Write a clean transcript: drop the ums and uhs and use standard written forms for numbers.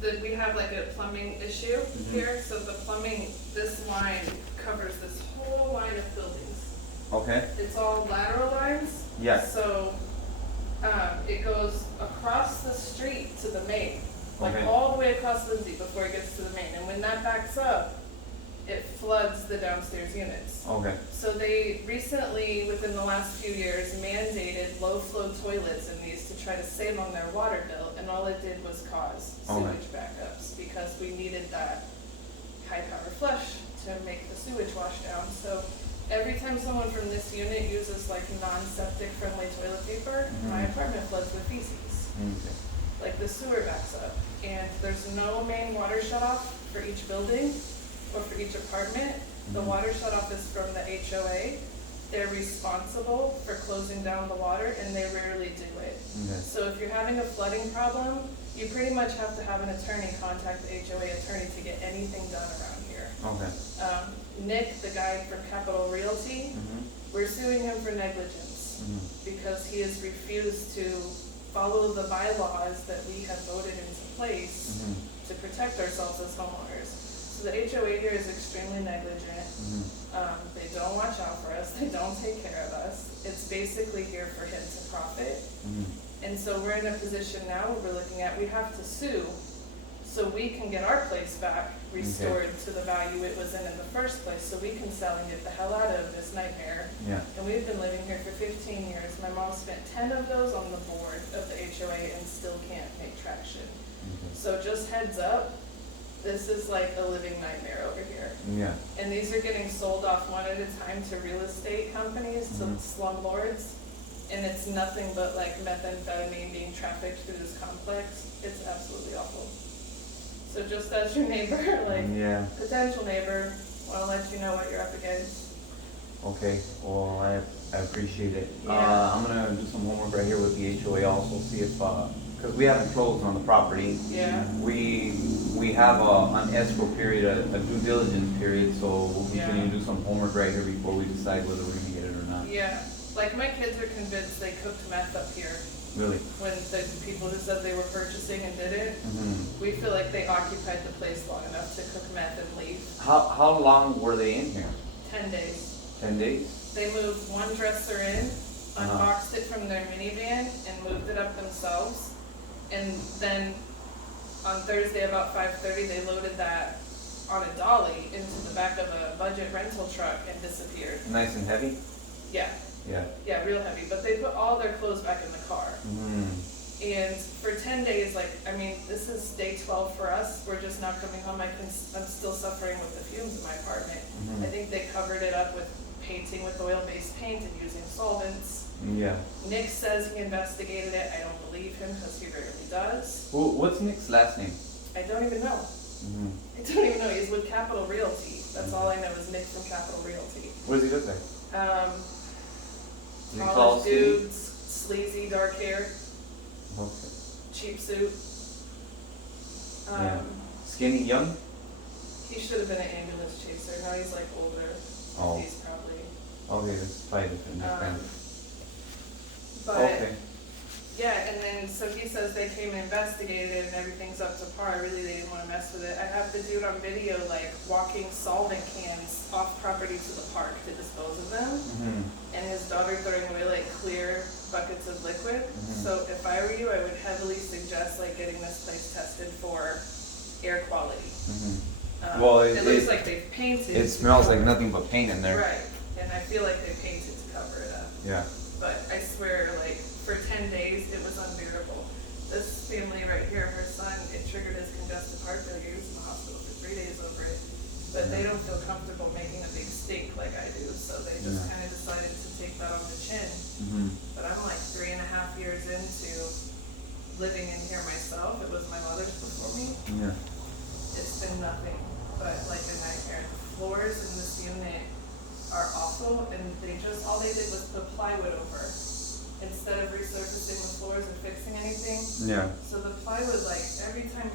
that we have like a plumbing issue here, so the plumbing, this line covers this whole line of buildings. Okay. It's all lateral lines. Yes. So, it goes across the street to the main, like Okay. all the way across Lindsay before it gets to the main, and when that backs up, it floods the downstairs units. Okay. So they recently, within the last few years, mandated low-flow toilets in these to try to save on their water bill, and all it did was cause Okay. sewage backups, because we needed that high-power flush to make the sewage wash down. So every time someone from this unit uses like non-septic friendly toilet paper, my apartment floods with feces. Okay. Like the sewer backs up, and there's no main water shut-off for each building or for each apartment. The water shut-off is from the HOA. They're responsible for closing down the water, and they rarely do it. Okay. So if you're having a flooding problem, you pretty much have to have an attorney contact the HOA attorney to get anything done around here. Okay. Nick, the guy from Capital Realty, Mm-hmm. we're suing him for negligence because he has refused to follow the bylaws that we have voted into place to protect ourselves as homeowners. So the HOA here is extremely negligent. They don't watch out for us. They don't take care of us. It's basically here for him to profit. And so we're in a position now where we're looking at, we have to sue so we can get our place back restored to the value it was in the first place, so we can sell and get the hell out of this nightmare. Yeah. And we've been living here for 15 years. My mom spent 10 of those on the board of the HOA and still can't make traction. So just heads up, this is like a living nightmare over here. Yeah. And these are getting sold off one at a time to real estate companies, to slumlords. And it's nothing but like methamphetamine being trafficked through this complex. It's absolutely awful. So just as your neighbor, like Yeah. potential neighbor, wanna let you know what you're up against. Okay. Well, I appreciate it. Yeah. I'm gonna do some homework right here with the HOA also, see if, cause we haven't closed on the property. Yeah. We have an escrow period, a due diligence period, so we'll continue to do some homework right here before we decide whether we're gonna get it or not. Yeah, like my kids are convinced they cooked meth up here Really? when the people who said they were purchasing and did it. We feel like they occupied the place long enough to cook meth and leave. How long were they in here? 10 days. 10 days? They moved one dresser in, unboxed it from their minivan, and moved it up themselves. And then on Thursday about 5:30, they loaded that on a dolly into the back of a budget rental truck and disappeared. Nice and heavy? Yeah, Yeah. yeah, real heavy. But they put all their clothes back in the car. And for 10 days, like, I mean, this is day 12 for us. We're just now coming home. I'm still suffering with the fumes in my apartment. I think they covered it up with painting with oil-based paint and using solvents. Yeah. Nick says he investigated it. I don't believe him because he rarely does. What's Nick's last name? I don't even know. I don't even know. He's with Capital Realty. That's all I know is Nick from Capital Realty. What does he look like? Is he tall, College skinny? dudes, sleazy, dark hair, Okay. cheap suit. Yeah. Skinny, young? He should have been an ambulance chaser. Now he's like older. Oh. He's probably. Okay, that's probably different. But Okay. yeah, and then so he says they came and investigated it and everything's up to par. Really, they didn't want to mess with it. I have the dude on video like walking solvent cans off property to the park to dispose of them, and his daughter throwing away like clear buckets of liquid. So if I were you, I would heavily suggest like getting this place tested for air quality. Well, it looks like they've painted. It smells like nothing but paint in there. Right, and I feel like they painted to cover it up. Yeah. But I swear, like, for 10 days, it was unbearable. This family right here, her son, it triggered his congestive heart failure. He was in the hospital for 3 days over it. But they don't feel comfortable making a big stink like I do, so they just kind of decided to take that on the chin. But I'm like 3.5 years into living in here myself. It was my mother's before me. Yeah. It's been nothing but like a nightmare. The floors in this unit are awful, and all they did was put plywood over instead of resurfacing the floors or fixing anything. Yeah. So the plywood, like every time